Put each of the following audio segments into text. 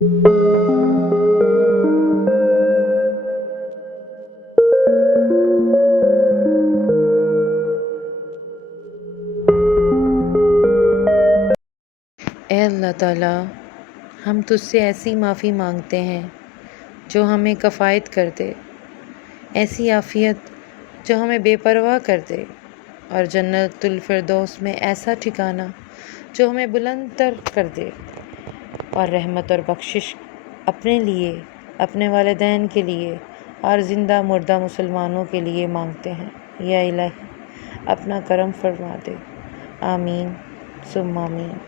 ए अल्लाह ताला, हम तुझसे ऐसी माफ़ी मांगते हैं जो हमें कफ़ायत कर दे, ऐसी आफ़ियत जो हमें बेपरवाह कर दे, और जन्नतुल फ़िरदौस में ऐसा ठिकाना जो हमें बुलंद तर कर दे, और रहमत और बख्शिश अपने लिए, अपने वालिदैन के लिए और ज़िंदा मुर्दा मुसलमानों के लिए मांगते हैं। या इलाही, अपना करम फरमा दे। आमीन सुम्मा आमीन।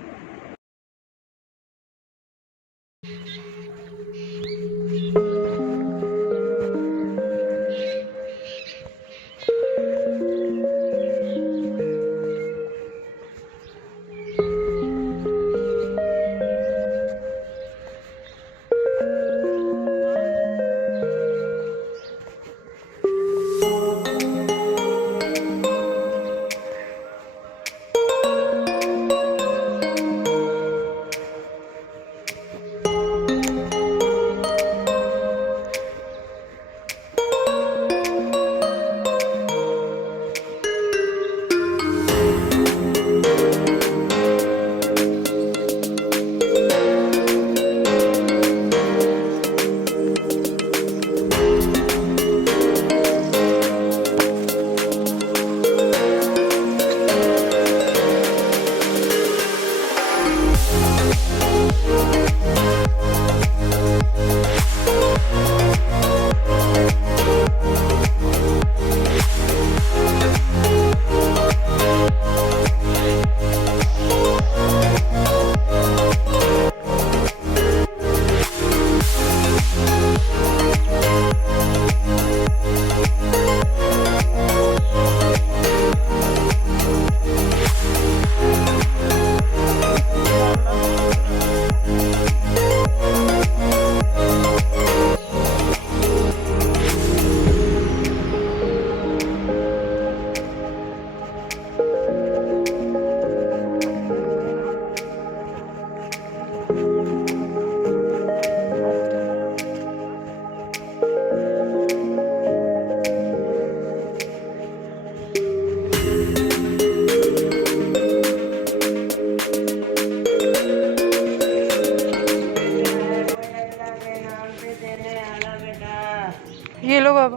ये लो बाबा,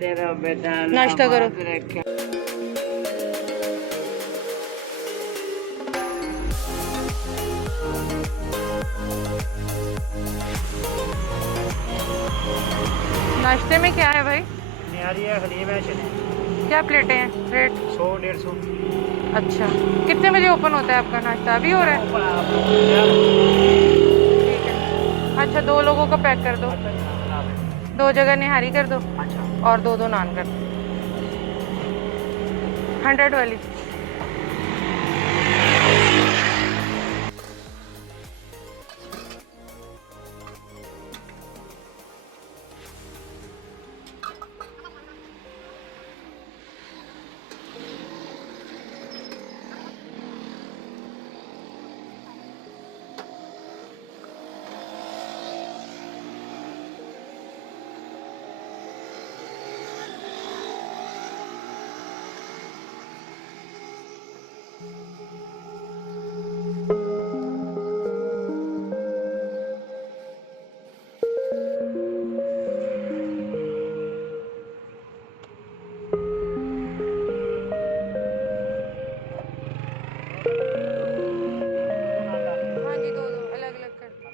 तेरा बेटा नाश्ता करो। नाश्ते में क्या है भाई? निहारी है, हलीम है, चने। क्या प्लेटें हैं? रेट 100-150। अच्छा, कितने बजे ओपन होता है आपका नाश्ता? अभी हो रहा है? ठीक है। अच्छा, 2 लोगों का पैक कर दो। 2 जगह निहारी कर दो और 2-2 नान कर दो। 100 वाली। हाँ जी, 2-2 अलग-अलग कर दो।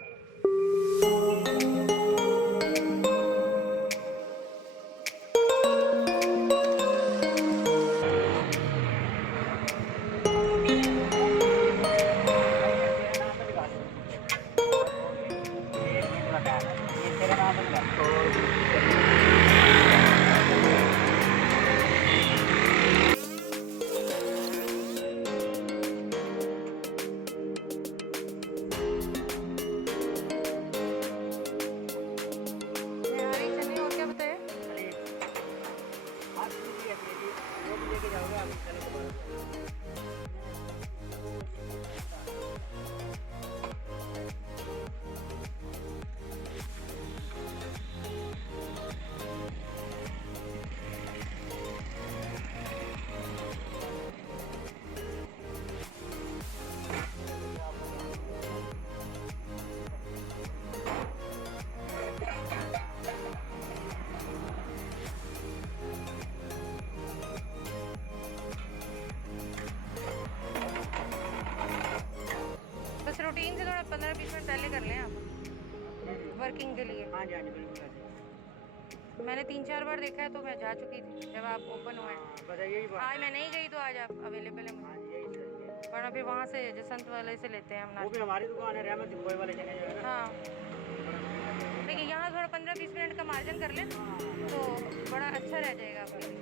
निहारी, चने और क्या बताया? मिनट पहले कर लें आप वर्किंग के लिए। हाँ जी हाँ जी बिल्कुल ऐसे। मैंने 3-4 बार देखा है तो मैं जा चुकी थी जब आप ओपन हुए। बस यही बात आज मैं नहीं गई तो आज आप अवेलेबल है हाँ मुझे, जी यही सही है। वरना फिर वहाँ से जसंत वाले से लेते हैं हम वो नाश्ता। भी हमारी दुकान है रहमत खोए वाले जगह जो है ना। हाँ लेकिन यहाँ थोड़ा 15-20 मिनट का मार्जिन कर लें तो बड़ा अच्छा रह जाएगा आपके लिए।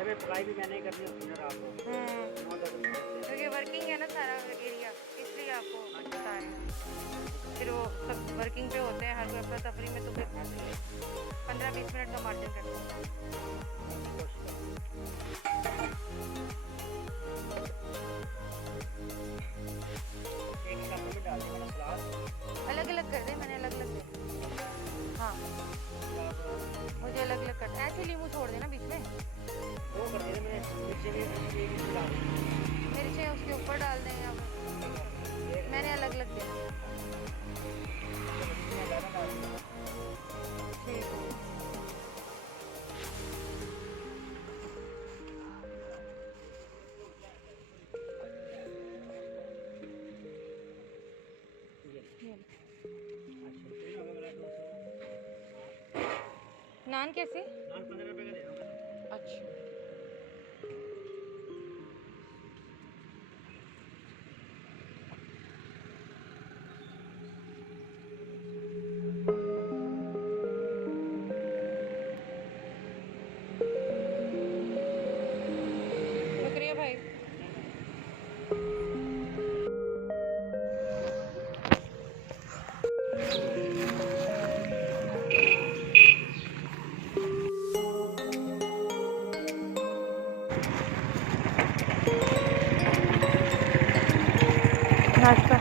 अरे पकाई भी मैंने ही करनी होती है रात को। क्योंकि वर्किंग है ना सारा एरिया, इसलिए आपको बता रहे हैं। फिर वो सब वर्किंग पे होते हैं हर कोई अपना तफरी में, तो फिर 15-20 मिनट का मार्जिन करते हैं। एक कप में डाल दिया मैंने सलाद। अलग अलग कर दे, मैंने अलग अलग दे। हाँ मुझे अलग अलग कर, ऐसे नींबू छोड़ देना बीच में। वो कर दिया मैंने मिर्ची भी डाल दी। मिर्चें उसके ऊपर डाल दें या मैंने अलग अलग दिया। ठीक है। नान कैसे? नान 15 रुपए का दे दूँगा। अच्छा शुक्रिया भाई। नाश्ता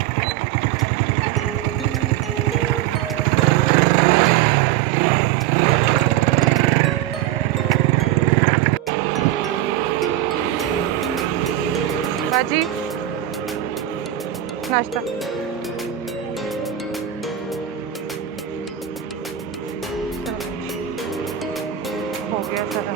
बाजी नाश्ता हो गया सारा।